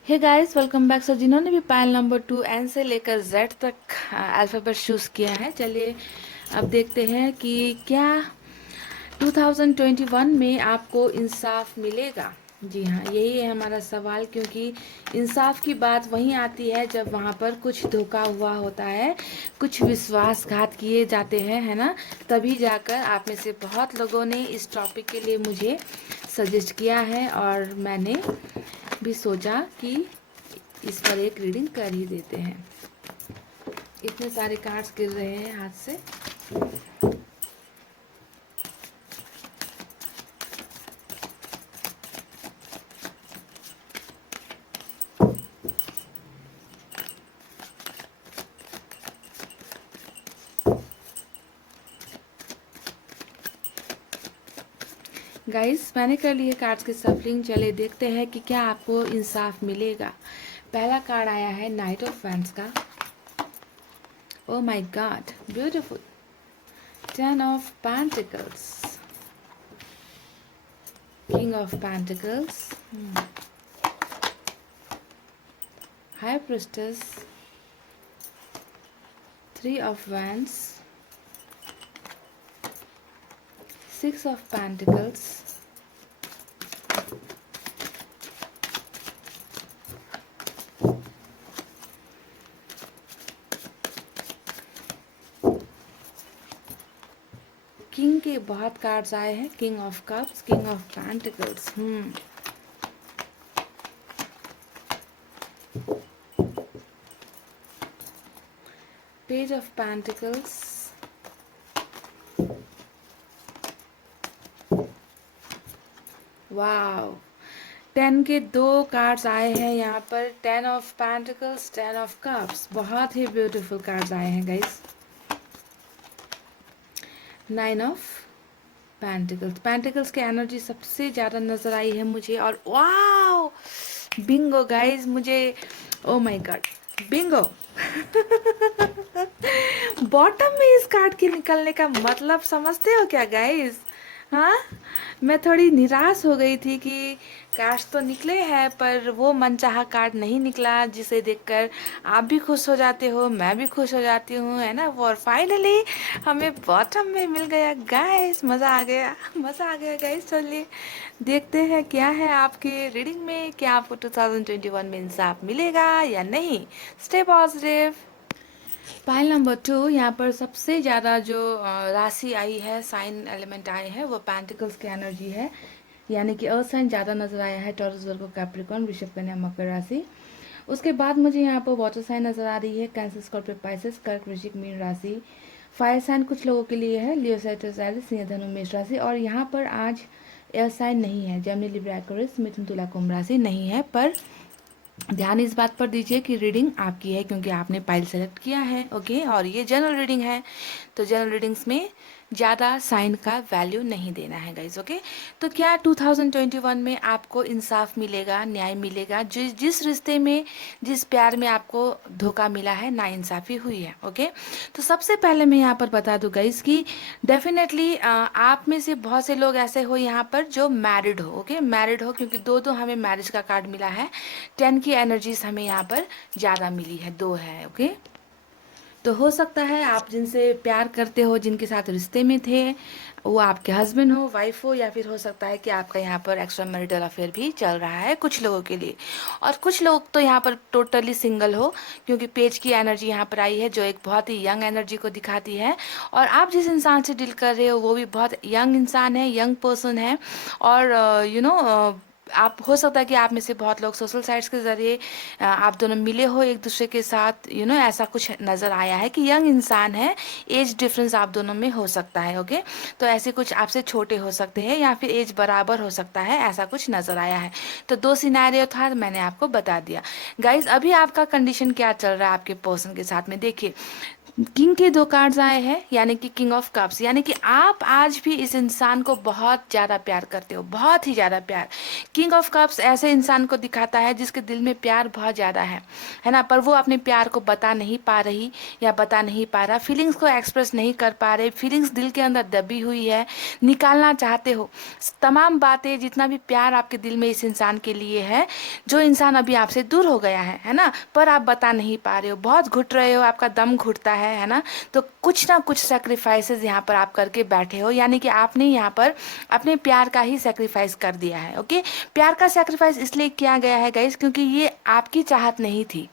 Hey guys, welcome back. Sir, जिन्होंने भी पायल नंबर 2 एन से लेकर जेड तक अल्फ़ाबेट चूज़ किया है, चलिए अब देखते हैं कि क्या 2021 में आपको इंसाफ मिलेगा। जी हाँ, यही है हमारा सवाल, क्योंकि इंसाफ की बात वहीं आती है जब वहाँ पर कुछ धोखा हुआ होता है, कुछ विश्वासघात किए जाते हैं, है ना। तभी जाकर आप में से बहुत लोगों ने इस टॉपिक के लिए मुझे सजेस्ट किया है, और मैंने भी सोचा कि इस पर एक रीडिंग कर ही देते हैं। इतने सारे कार्ड्स गिर रहे हैं हाथ से। गाइस मैंने कर ली है कार्ड्स की सफलिंग। चले देखते हैं कि क्या आपको इंसाफ मिलेगा। पहला कार्ड आया है नाइट ऑफ वैंड्स का। Oh my God, beautiful. 10 of pentacles, king of pentacles, high priestess, 3 of wands, 6 of Pentacles, king के बहुत कार्ड्स आए हैं। King of cups, king of pentacles, page of pentacles, wow, 10 के 2 cards आए हैं यहाँ पर। 10 ऑफ पेंटिकल्स, 10 ऑफ कप्स, बहुत ही ब्यूटीफुल कार्ड्स आए हैं गाइस। 9 ऑफ पेंटिकल्स, पेंटिकल्स की एनर्जी सबसे ज़्यादा नज़र आई है मुझे। और वाओ, बिंगो गाइस, मुझे oh my God, Bingo. Bottom में इस कार्ड के निकलने का मतलब समझते हो क्या गाइस? हाँ, मैं थोड़ी निराश हो गई थी कि काश तो निकले हैं, पर वो मनचाहा कार्ड नहीं निकला जिसे देखकर आप भी खुश हो जाते हो, मैं भी खुश हो जाती हूँ, है ना। और फाइनली हमें बॉटम में मिल गया गाइस। मज़ा आ गया, मज़ा आ गया गाइस। चलिए देखते हैं क्या है आपके रीडिंग में, क्या आपको 2021 में इंसाफ मिलेगा या नहीं। Stay positive. पाइल नंबर 2, यहाँ पर सबसे ज़्यादा जो राशि आई है, साइन एलिमेंट आए हैं, वो पेंटिकल्स की एनर्जी है। यानी कि अर्थ साइन ज़्यादा नज़र आया है। टॉरस, वर्गो, कैप्रिकॉर्न, वृषभ, कन्या, मकर राशि। उसके बाद मुझे यहाँ पर वाटर साइन नज़र आ रही है। कैंसर, स्कॉर्पियो, पाइसेस, कर्क, वृश्चिक, मीन राशि। फायर साइन कुछ लोगों के लिए है। लियो, सैजिटेरियस, एरिस, सिंह, धनु, मेष राशि। और यहाँ पर आज एयर साइन नहीं है। जेमिनी, लिब्रा, एक्वेरियस, मिथुन, तुला, कुंभ राशि नहीं है। पर ध्यान इस बात पर दीजिए कि रीडिंग आपकी है, क्योंकि आपने पाइल सेलेक्ट किया है, ओके। और ये जनरल रीडिंग है, तो जनरल रीडिंग्स में ज़्यादा साइन का वैल्यू नहीं देना है गाइज, ओके। तो क्या 2021 में आपको इंसाफ मिलेगा, न्याय मिलेगा? जिस रिश्ते में, जिस प्यार में आपको धोखा मिला है, नाइंसाफ़ी हुई है, ओके। तो सबसे पहले मैं यहाँ पर बता दूँ गाइज कि डेफिनेटली आप में से बहुत से लोग ऐसे हो यहाँ पर जो मैरिड हो, ओके, मैरिड हो, क्योंकि दो हमें मैरिज का कार्ड मिला है। 10 की एनर्जीज हमें यहाँ पर ज़्यादा मिली है, 2 है, ओके। तो हो सकता है आप जिनसे प्यार करते हो, जिनके साथ रिश्ते में थे, वो आपके हस्बैंड हो, वाइफ हो, या फिर हो सकता है कि आपका यहाँ पर एक्स्ट्रा मैरिटल अफेयर भी चल रहा है कुछ लोगों के लिए। और कुछ लोग तो यहाँ पर टोटली सिंगल हो, क्योंकि पेज की एनर्जी यहाँ पर आई है, जो एक बहुत ही यंग एनर्जी को दिखाती है। और आप जिस इंसान से डील कर रहे हो वो भी बहुत यंग इंसान है, यंग पर्सन है। और आप, हो सकता है कि आप में से बहुत लोग सोशल साइट्स के ज़रिए आप दोनों मिले हो एक दूसरे के साथ, ऐसा कुछ नज़र आया है कि यंग इंसान है। एज डिफरेंस आप दोनों में हो सकता है, ओके। तो ऐसे कुछ आपसे छोटे हो सकते हैं, या फिर एज बराबर हो सकता है, ऐसा कुछ नज़र आया है। तो 2 सिनेरियो था, मैंने आपको बता दिया गाइज। अभी आपका कंडीशन क्या चल रहा है आपके पर्सन के साथ में, देखिए। किंग के 2 कार्ड्स आए हैं, यानी कि किंग ऑफ कप्स, यानी कि आप आज भी इस इंसान को बहुत ज़्यादा प्यार करते हो, बहुत ही ज़्यादा प्यार। किंग ऑफ कप्स ऐसे इंसान को दिखाता है जिसके दिल में प्यार बहुत ज़्यादा है ना, पर वो अपने प्यार को बता नहीं पा रही या बता नहीं पा रहा, फीलिंग्स को एक्सप्रेस नहीं कर पा रहे, फीलिंग्स दिल के अंदर दबी हुई है, निकालना चाहते हो तमाम बातें, जितना भी प्यार आपके दिल में इस इंसान के लिए है, जो इंसान अभी आपसे दूर हो गया है ना, पर आप बता नहीं पा रहे हो, बहुत घुट रहे हो, आपका दम घुटता है ना। तो कुछ ना कुछ सेक्रीफाइसेस यहाँ पर आप करके बैठे हो, यानी कि आपने यहाँ पर अपने प्यार का ही सेक्रीफाइस कर दिया है, ओके। प्यार का सेक्रीफाइस इसलिए किया गया है गाइस, क्योंकि ये आपकी चाहत नहीं थी।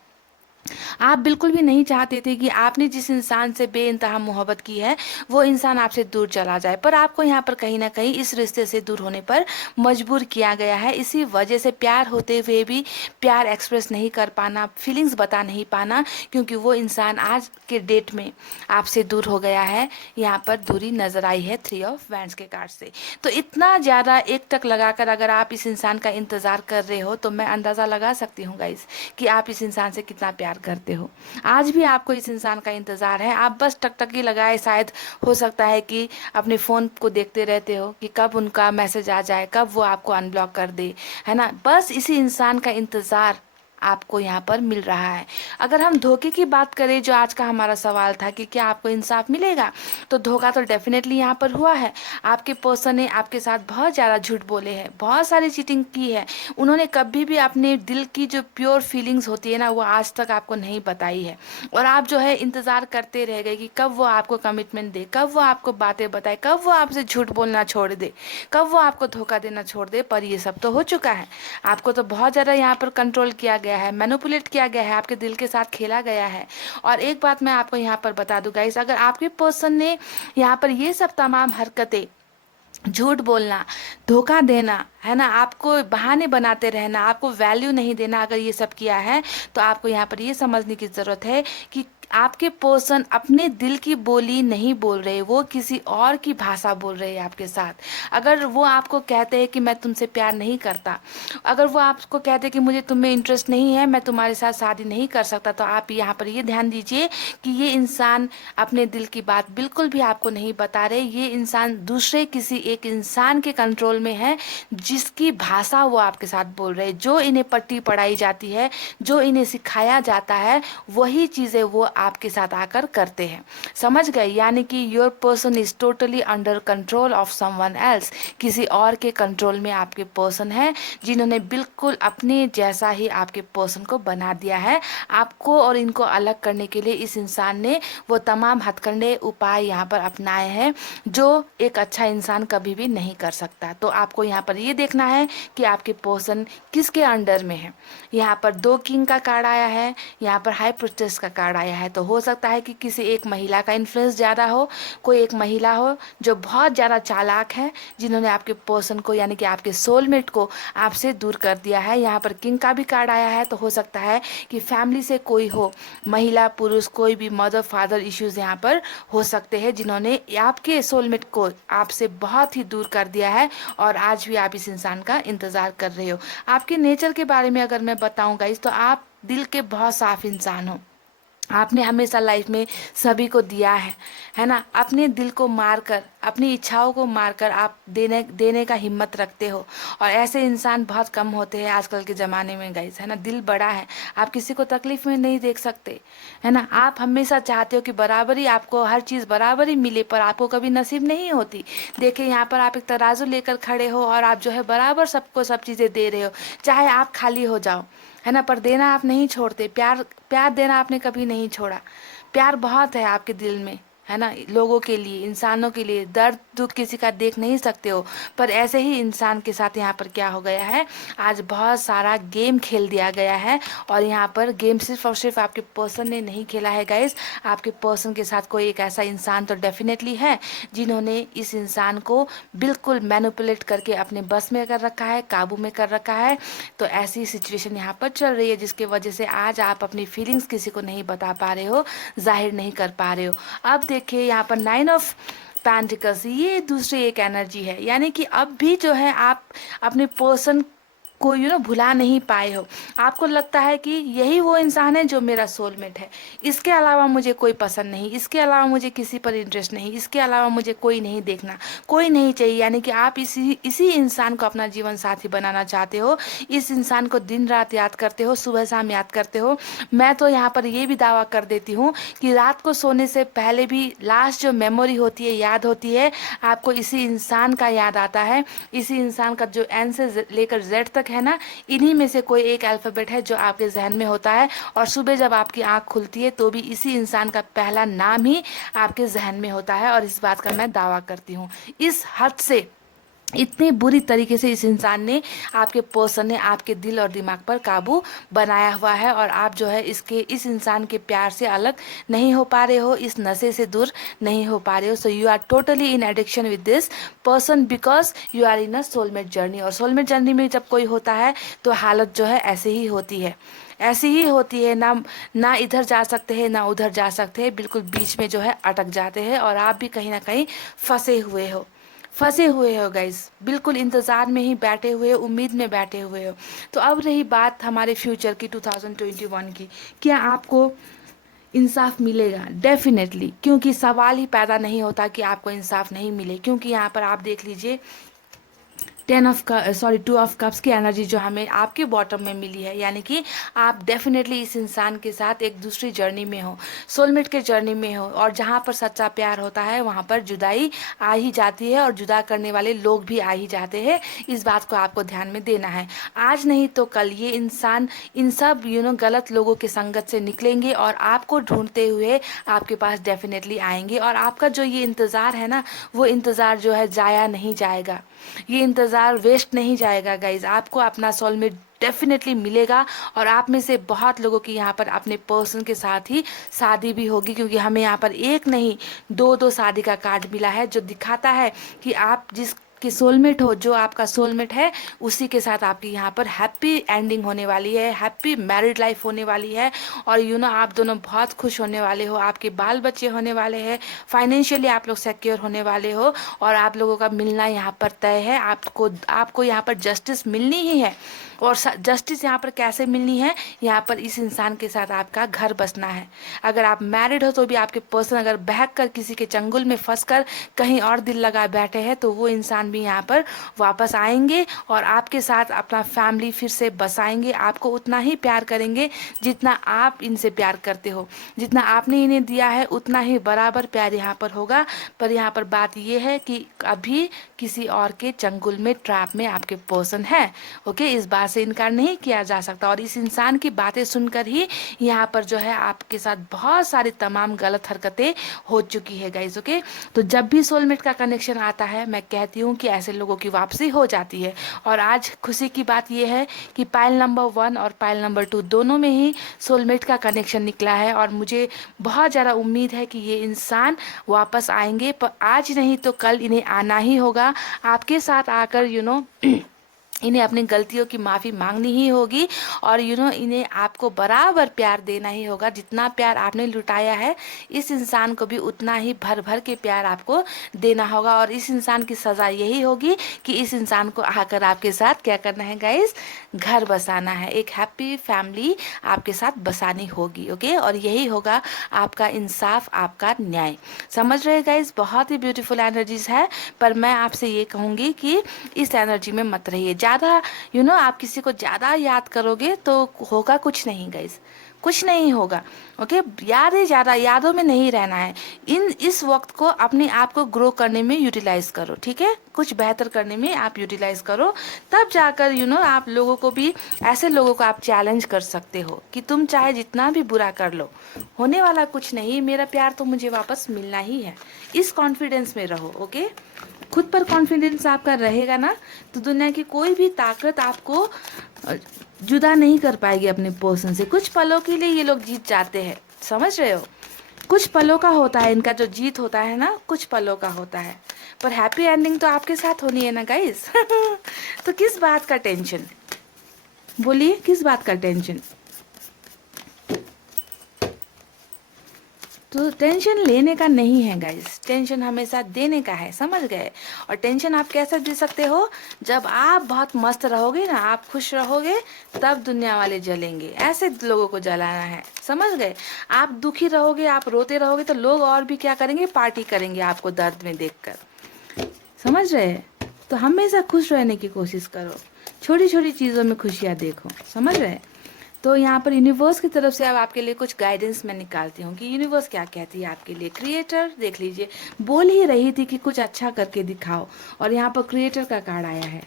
आप बिल्कुल भी नहीं चाहते थे कि आपने जिस इंसान से बेइंतहा मोहब्बत की है वो इंसान आपसे दूर चला जाए, पर आपको यहाँ पर कहीं ना कहीं इस रिश्ते से दूर होने पर मजबूर किया गया है। इसी वजह से प्यार होते हुए भी प्यार एक्सप्रेस नहीं कर पाना, फीलिंग्स बता नहीं पाना, क्योंकि वो इंसान आज के डेट में आपसे दूर हो गया है। यहाँ पर दूरी नजर आई है 3 ऑफ वैंड्स के कार्ड से। तो इतना ज़्यादा एक टक लगाकर अगर आप इस इंसान का इंतज़ार कर रहे हो, तो मैं अंदाज़ा लगा सकती हूँ गाइस कि आप इस इंसान से कितना प्यार करते हो। आज भी आपको इस इंसान का इंतज़ार है, आप बस टकटकी लगाए शायद हो सकता है कि अपने फ़ोन को देखते रहते हो कि कब उनका मैसेज आ जाए, कब वो आपको अनब्लॉक कर दे, है ना। बस इसी इंसान का इंतज़ार आपको यहाँ पर मिल रहा है। अगर हम धोखे की बात करें, जो आज का हमारा सवाल था कि क्या आपको इंसाफ मिलेगा, तो धोखा तो डेफिनेटली यहाँ पर हुआ है। आपके पर्सन ने आपके साथ बहुत ज़्यादा झूठ बोले हैं, बहुत सारी चीटिंग की है। उन्होंने कभी भी अपने दिल की जो प्योर फीलिंग्स होती है ना, वो आज तक आपको नहीं बताई है। और आप जो है इंतज़ार करते रह गए कि कब वो आपको कमिटमेंट दे, कब वो आपको बातें बताए, कब वो आपसे झूठ बोलना छोड़ दे, कब वो आपको धोखा देना छोड़ दे। पर ये सब तो हो चुका है। आपको तो बहुत ज़्यादा यहाँ पर कंट्रोल किया गया है, मैनिपुलेट किया गया है, आपके दिल के साथ खेला गया है। और एक बात मैं आपको यहाँ पर बता दूँ गाइस, अगर आपके पर्सन ने यहाँ पर ये सब तमाम हरकतें, झूठ बोलना, धोखा देना, है ना, आपको बहाने बनाते रहना, आपको वैल्यू नहीं देना, अगर ये सब किया है, तो आपको यहाँ पर ये समझने की ज़रूरत है कि आपके पर्सन अपने दिल की बोली नहीं बोल रहे, वो किसी और की भाषा बोल रहे हैं आपके साथ। अगर वो आपको कहते हैं कि मैं तुमसे प्यार नहीं करता, अगर वो आपको कहते हैं कि मुझे तुम में इंटरेस्ट नहीं है, मैं तुम्हारे साथ शादी नहीं कर सकता, तो आप यहाँ पर ये ध्यान दीजिए कि ये इंसान अपने दिल की बात बिल्कुल भी आपको नहीं बता रहे। ये इंसान दूसरे किसी एक इंसान के कंट्रोल में है, जिसकी भाषा वो आपके साथ बोल रहे हैं, जो इन्हें पट्टी पढ़ाई जाती है, जो इन्हें सिखाया जाता है, वही चीज़ें वो आपके साथ आकर करते हैं। समझ गए? यानी कि your person is totally under control of someone else. किसी और के कंट्रोल में आपके पर्सन है, जिन्होंने बिल्कुल अपने जैसा ही आपके पर्सन को बना दिया है। आपको और इनको अलग करने के लिए इस इंसान ने वो तमाम हथकंडे उपाय यहाँ पर अपनाए हैं, जो एक अच्छा इंसान कभी भी नहीं कर सकता। तो आपको यहाँ पर ये देखना है कि आपके पर्सन किसके अंडर में है। यहाँ पर 2 किंग का कार्ड आया है, यहाँ पर हाई प्रिस्टेस का कार्ड आया है। तो हो सकता है कि किसी एक महिला का इन्फ्लुएंस ज़्यादा हो, कोई एक महिला हो जो बहुत ज़्यादा चालाक है, जिन्होंने आपके पर्सन को यानी कि आपके सोलमेट को आपसे दूर कर दिया है। यहाँ पर किंग का भी कार्ड आया है, तो हो सकता है कि फैमिली से कोई हो, महिला पुरुष कोई भी, मदर फादर इश्यूज यहाँ पर हो सकते हैं, जिन्होंने आपके सोलमेट को आपसे बहुत ही दूर कर दिया है। और आज भी आप इस इंसान का इंतज़ार कर रहे हो। आपके नेचर के बारे में अगर मैं बताऊँ गाइस, तो आप दिल के बहुत साफ इंसान हो। आपने हमेशा लाइफ में सभी को दिया है ना। अपने दिल को मारकर, अपनी इच्छाओं को मारकर आप देने का हिम्मत रखते हो। और ऐसे इंसान बहुत कम होते हैं आजकल के ज़माने में गाइस, है ना। दिल बड़ा है, आप किसी को तकलीफ में नहीं देख सकते, है ना। आप हमेशा चाहते हो कि बराबरी, आपको हर चीज़ बराबरी मिले, पर आपको कभी नसीब नहीं होती। देखिए यहाँ पर आप एक तराजू लेकर खड़े हो और आप जो है बराबर सबको सब चीज़ें दे रहे हो, चाहे आप खाली हो जाओ, है ना, पर देना आप नहीं छोड़ते। प्यार प्यार देना आपने कभी नहीं छोड़ा। प्यार बहुत है आपके दिल में, है ना, लोगों के लिए, इंसानों के लिए। दर्द दुख किसी का देख नहीं सकते हो, पर ऐसे ही इंसान के साथ यहाँ पर क्या हो गया है, आज बहुत सारा गेम खेल दिया गया है। और यहाँ पर गेम सिर्फ और सिर्फ आपके पर्सन ने नहीं खेला है गाइस, आपके पर्सन के साथ कोई एक ऐसा इंसान तो डेफिनेटली है, जिन्होंने इस इंसान को बिल्कुल मैनिपुलेट करके अपने बस में कर रखा है, काबू में कर रखा है। तो ऐसी सिचुएशन यहाँ पर चल रही है, जिसकी वजह से आज आप अपनी फीलिंग्स किसी को नहीं बता पा रहे हो, जाहिर नहीं कर पा रहे हो। अब देखिए यहाँ पर 9 ऑफ पेंटिकल्स, ये दूसरी एक एनर्जी है। यानी कि अब भी जो है आप अपने पर्सन को भुला नहीं पाए हो। आपको लगता है कि यही वो इंसान है जो मेरा सोलमेट है, इसके अलावा मुझे कोई पसंद नहीं, इसके अलावा मुझे किसी पर इंटरेस्ट नहीं, इसके अलावा मुझे कोई नहीं देखना, कोई नहीं चाहिए। यानी कि आप इसी इंसान को अपना जीवन साथी बनाना चाहते हो। इस इंसान को दिन रात याद करते हो, सुबह शाम याद करते हो। मैं तो यहाँ पर ये भी दावा कर देती हूँ कि रात को सोने से पहले भी लास्ट जो मेमोरी होती है, याद होती है, आपको इसी इंसान का याद आता है। इसी इंसान का जो एन से लेकर जेड तक है ना, इन्हीं में से कोई एक अल्फ़ाबेट है जो आपके जहन में होता है। और सुबह जब आपकी आंख खुलती है तो भी इसी इंसान का पहला नाम ही आपके जहन में होता है। और इस बात का मैं दावा करती हूँ। इस हद से, इतनी बुरी तरीके से इस इंसान ने, आपके पर्सन ने आपके दिल और दिमाग पर काबू बनाया हुआ है। और आप जो है इस इंसान के प्यार से अलग नहीं हो पा रहे हो, इस नशे से दूर नहीं हो पा रहे हो। So you are totally in addiction with this person, because you are in a soulmate journey. और सोलमेट जर्नी में जब कोई होता है तो हालत जो है ऐसे ही होती है, ऐसी ही होती है। ना इधर जा सकते हैं, ना उधर जा सकते हैं, बिल्कुल बीच में जो है अटक जाते हैं। और आप भी कहीं ना कहीं फंसे हुए हो, फंसे हुए हो गाइस, बिल्कुल इंतज़ार में ही बैठे हुए हो, उम्मीद में बैठे हुए हो। तो अब रही बात हमारे फ्यूचर की 2021 की, क्या आपको इंसाफ मिलेगा? डेफिनेटली, क्योंकि सवाल ही पैदा नहीं होता कि आपको इंसाफ नहीं मिले, क्योंकि यहाँ पर आप देख लीजिए 2 ऑफ कप्स की एनर्जी जो हमें आपके बॉटम में मिली है, यानी कि आप डेफिनेटली इस इंसान के साथ एक दूसरी जर्नी में हो, सोलमेट के जर्नी में हो, और जहाँ पर सच्चा प्यार होता है वहाँ पर जुदाई आ ही जाती है, और जुदा करने वाले लोग भी आ ही जाते हैं। इस बात को आपको ध्यान में देना है। आज नहीं तो कल ये इंसान इन सब गलत लोगों के संगत से निकलेंगे और आपको ढूंढते हुए आपके पास डेफिनेटली आएंगे, और आपका जो ये इंतज़ार है ना, वो इंतज़ार जो है जाया नहीं जाएगा, ये इंतज़ार वेस्ट नहीं जाएगा गाइज। आपको अपना सोलमेट डेफिनेटली मिलेगा, और आप में से बहुत लोगों की यहाँ पर अपने पर्सन के साथ ही शादी भी होगी, क्योंकि हमें यहाँ पर एक नहीं दो दो शादी का कार्ड मिला है, जो दिखाता है कि आप जिस कि सोलमेट हो, जो आपका सोलमेट है, उसी के साथ आपकी यहाँ पर हैप्पी एंडिंग होने वाली है, हैप्पी मैरिड लाइफ होने वाली है। और आप दोनों बहुत खुश होने वाले हो, आपके बाल बच्चे होने वाले हैं, फाइनेंशियली आप लोग सिक्योर होने वाले हो, और आप लोगों का मिलना यहाँ पर तय है। आपको यहाँ पर जस्टिस मिलनी ही है। और जस्टिस यहाँ पर कैसे मिलनी है? यहाँ पर इस इंसान के साथ आपका घर बसना है। अगर आप मैरिड हो तो भी आपके पर्सन अगर बहक कर किसी के चंगुल में फंस कर कहीं और दिल लगा बैठे हैं, तो वो इंसान भी यहाँ पर वापस आएंगे और आपके साथ अपना फैमिली फिर से बसाएंगे। आपको उतना ही प्यार करेंगे जितना आप इनसे प्यार करते हो, जितना आपने इन्हें दिया है उतना ही बराबर प्यार यहाँ पर होगा। पर यहाँ पर बात ये है कि अभी किसी और के चंगुल में, ट्रैप में आपके पर्सन है। ओके, इस बात से इनकार नहीं किया जा सकता। और इस इंसान की बातें सुनकर ही यहाँ पर जो है आपके साथ बहुत सारी तमाम गलत हरकतें हो चुकी है गाइज। ओके, तो जब भी सोलमेट का कनेक्शन आता है, मैं कहती हूँ कि ऐसे लोगों की वापसी हो जाती है। और आज खुशी की बात यह है कि पाइल नंबर 1 और पाइल नंबर 2 दोनों में ही सोलमेट का कनेक्शन निकला है, और मुझे बहुत ज़्यादा उम्मीद है कि ये इंसान वापस आएंगे। पर आज नहीं तो कल इन्हें आना ही होगा, आपके साथ आकर इन्हें अपनी गलतियों की माफ़ी मांगनी ही होगी। और इन्हें आपको बराबर प्यार देना ही होगा। जितना प्यार आपने लुटाया है, इस इंसान को भी उतना ही भर भर के प्यार आपको देना होगा। और इस इंसान की सज़ा यही होगी कि इस इंसान को आकर आपके साथ क्या करना है गाइस? घर बसाना है, एक हैप्पी फैमिली आपके साथ बसानी होगी। ओके, और यही होगा आपका इंसाफ, आपका न्याय। समझ रहे गाइस? बहुत ही ब्यूटीफुल एनर्जीज है। पर मैं आपसे ये कहूँगी कि इस एनर्जी में मत रहिए ज़्यादा। आप किसी को ज़्यादा याद करोगे तो होगा कुछ नहीं गाइस, कुछ नहीं होगा। ओके, ज़्यादा यादों में नहीं रहना है। इस वक्त को अपने आप को ग्रो करने में यूटिलाइज करो, ठीक है? कुछ बेहतर करने में आप यूटिलाइज करो, तब जाकर आप लोगों को भी, ऐसे लोगों को आप चैलेंज कर सकते हो कि तुम चाहे जितना भी बुरा कर लो, होने वाला कुछ नहीं, मेरा प्यार तो मुझे वापस मिलना ही है। इस कॉन्फिडेंस में रहो। ओके, खुद पर कॉन्फिडेंस आपका रहेगा ना, तो दुनिया की कोई भी ताकत आपको जुदा नहीं कर पाएगी अपने पर्सन से। कुछ पलों के लिए ये लोग जीत जाते हैं, समझ रहे हो? कुछ पलों का होता है इनका जो जीत होता है ना, कुछ पलों का होता है। पर हैप्पी एंडिंग तो आपके साथ होनी है ना गाइस। तो किस बात का टेंशन? बोलिए, किस बात का टेंशन? तो टेंशन लेने का नहीं है गाइस, टेंशन हमेशा देने का है, समझ गए? और टेंशन आप कैसे दे सकते हो? जब आप बहुत मस्त रहोगे ना, आप खुश रहोगे, तब दुनिया वाले जलेंगे। ऐसे लोगों को जलाना है, समझ गए? आप दुखी रहोगे, आप रोते रहोगे, तो लोग और भी क्या करेंगे? पार्टी करेंगे आपको दर्द में देखकर। समझ रहे? तो हमेशा खुश रहने की कोशिश करो, छोटी छोटी चीज़ों में खुशियाँ देखो, समझ रहे? तो यहाँ पर यूनिवर्स की तरफ से अब आपके लिए कुछ गाइडेंस मैं निकालती हूँ कि यूनिवर्स क्या कहती है आपके लिए। क्रिएटर देख लीजिए, बोल ही रही थी कि कुछ अच्छा करके दिखाओ, और यहाँ पर क्रिएटर का कार्ड आया है।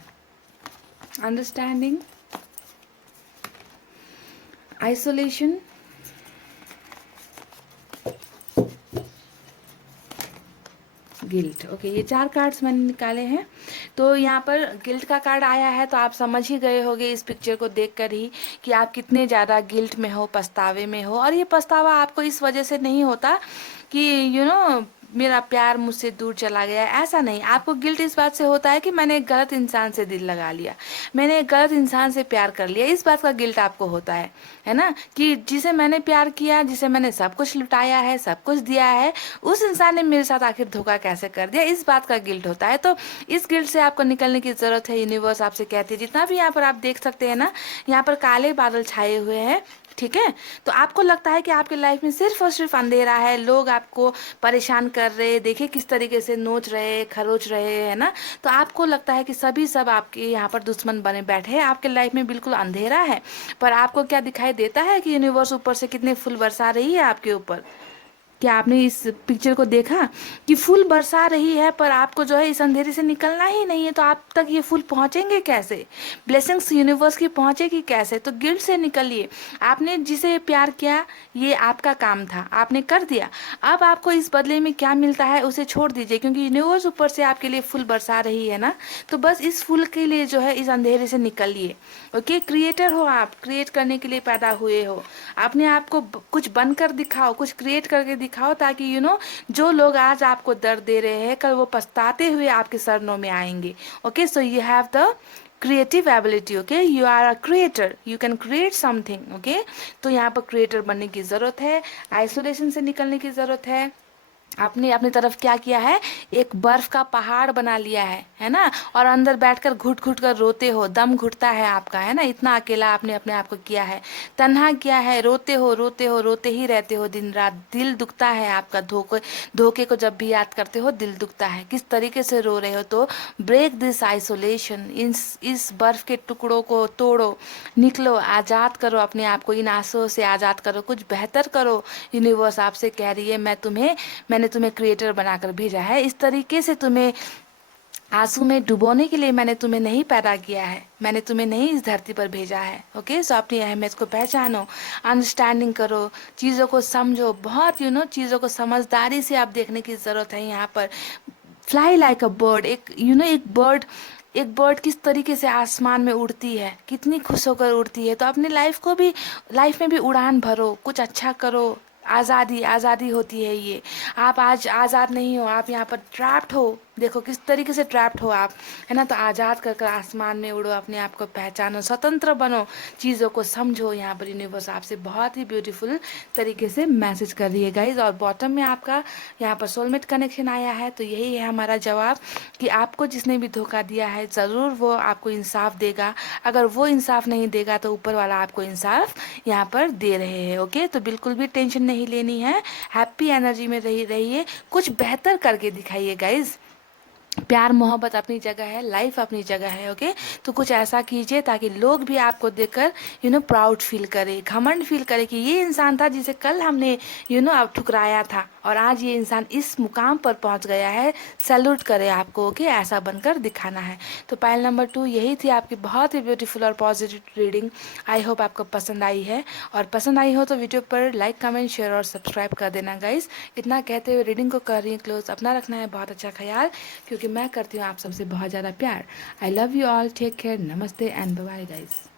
Understanding, isolation, guilt. ओके, ये 4 कार्ड्स मैंने निकाले हैं। तो यहाँ पर गिल्ट का कार्ड आया है, तो आप समझ ही गए होंगे इस पिक्चर को देखकर ही कि आप कितने ज़्यादा गिल्ट में हो, पछतावे में हो। और ये पछतावा आपको इस वजह से नहीं होता कि मेरा प्यार मुझसे दूर चला गया, ऐसा नहीं। आपको गिल्ट इस बात से होता है कि मैंने एक गलत इंसान से दिल लगा लिया, मैंने एक गलत इंसान से प्यार कर लिया, इस बात का गिल्ट आपको होता है ना, कि जिसे मैंने प्यार किया, जिसे मैंने सब कुछ लुटाया है, सब कुछ दिया है, उस इंसान ने मेरे साथ आखिर धोखा कैसे कर दिया, इस बात का गिल्ट होता है। तो इस गिल्ट से आपको निकलने की ज़रूरत है। यूनिवर्स आपसे कहती है, जितना भी यहाँ पर आप देख सकते हैं ना, यहाँ पर काले बादल छाए हुए हैं, ठीक है। तो आपको लगता है कि आपके लाइफ में सिर्फ और सिर्फ अंधेरा है, लोग आपको परेशान कर रहे, देखिए किस तरीके से नोच रहे, खरोच रहे, है ना। तो आपको लगता है कि सभी सब आपके यहाँ पर दुश्मन बने बैठे हैं, आपके लाइफ में बिल्कुल अंधेरा है। पर आपको क्या दिखाई देता है कि यूनिवर्स ऊपर से कितने फूल बरसा रही है आपके ऊपर। क्या आपने इस पिक्चर को देखा कि फूल बरसा रही है, पर आपको जो है इस अंधेरे से निकलना ही नहीं है, तो आप तक ये फूल पहुंचेंगे कैसे, ब्लेसिंग्स यूनिवर्स की पहुंचेगी कैसे। तो गिल्ट से निकलिए। आपने जिसे प्यार किया, ये आपका काम था, आपने कर दिया। अब आपको इस बदले में क्या मिलता है उसे छोड़ दीजिए, क्योंकि यूनिवर्स ऊपर से आपके लिए फूल बरसा रही है ना। तो बस इस फूल के लिए जो है इस अंधेरे से निकलिए। ओके, क्रिएटर हो आप, क्रिएट करने के लिए पैदा हुए हो। अपने आप को कुछ बनकर दिखाओ, कुछ क्रिएट करके दिखाओ, ताकि जो लोग आज आपको दर्द दे रहे हैं, कल वो पछताते हुए आपके सरनों में आएंगे। Okay, so you have the creative ability. Okay, you are a creator, you can create something. Okay, तो यहाँ पर क्रिएटर बनने की ज़रूरत है, आइसोलेशन से निकलने की ज़रूरत है। आपने अपनी तरफ क्या किया है, एक बर्फ का पहाड़ बना लिया है ना, और अंदर बैठकर घुट घुट कर रोते हो, दम घुटता है आपका, है ना, इतना अकेला आपने अपने आप को किया है, तन्हा किया है, रोते हो रोते हो, रोते ही रहते हो दिन रात, दिल दुखता है आपका, धोखे को जब भी याद करते हो दिल दुखता है, किस तरीके से रो रहे हो। तो ब्रेक दिस आइसोलेशन, इस बर्फ के टुकड़ों को तोड़ो, निकलो, आज़ाद करो अपने आप को, इन आंसुओं से आज़ाद करो, कुछ बेहतर करो। यूनिवर्स आपसे कह रही है, मैंने तुम्हें क्रिएटर बनाकर भेजा है, इस तरीके से तुम्हें आंसू में डुबोने के लिए मैंने तुम्हें नहीं पैदा किया है, मैंने तुम्हें नहीं इस धरती पर भेजा है। ओके, सो अपनी अहमियत को पहचानो, अंडरस्टैंडिंग करो, चीज़ों को समझो, बहुत चीज़ों को समझदारी से आप देखने की ज़रूरत है। यहाँ पर फ्लाई लाइक अ बर्ड, एक बर्ड किस तरीके से आसमान में उड़ती है, कितनी खुश होकर उड़ती है। तो अपनी लाइफ में भी उड़ान भरो, कुछ अच्छा करो। आज़ादी आज़ादी होती है ये, आप आज आज़ाद नहीं हो, आप यहाँ पर ट्रैप्ड हो, देखो किस तरीके से ट्रैप्ड हो आप, है ना। तो आज़ाद कर आसमान में उड़ो, अपने आप को पहचानो, स्वतंत्र बनो, चीज़ों को समझो। यहाँ पर यूनिवर्स आपसे बहुत ही ब्यूटीफुल तरीके से मैसेज कर रही है गाइज। और बॉटम में आपका यहाँ पर सोलमेट कनेक्शन आया है, तो यही है हमारा जवाब कि आपको जिसने भी धोखा दिया है, ज़रूर वो आपको इंसाफ देगा। अगर वो इंसाफ नहीं देगा तो ऊपर वाला आपको इंसाफ यहाँ पर दे रहे हैं। ओके, तो बिल्कुल भी टेंशन नहीं लेनी है, हैप्पी एनर्जी में रहिए, कुछ बेहतर करके दिखाइए गाइज। प्यार मोहब्बत अपनी जगह है, लाइफ अपनी जगह है। ओके, तो कुछ ऐसा कीजिए ताकि लोग भी आपको देखकर प्राउड फील करे, घमंड फील करे कि ये इंसान था जिसे कल हमने अब ठुकराया था, और आज ये इंसान इस मुकाम पर पहुंच गया है, सैल्यूट करे आपको। ओके, ऐसा बनकर दिखाना है। तो पायल नंबर 2 यही थी आपकी बहुत ही ब्यूटीफुल और पॉजिटिव रीडिंग। आई होप आपको पसंद आई है, और पसंद आई हो तो वीडियो पर लाइक कमेंट शेयर और सब्सक्राइब कर देना गाइज। इतना कहते हुए रीडिंग को कर रही हूँ क्लोज। अपना रखना है बहुत अच्छा ख्याल, क्योंकि मैं करती हूँ आप सबसे बहुत ज़्यादा प्यार। I love you all, take care, नमस्ते एंड बाय गाइज।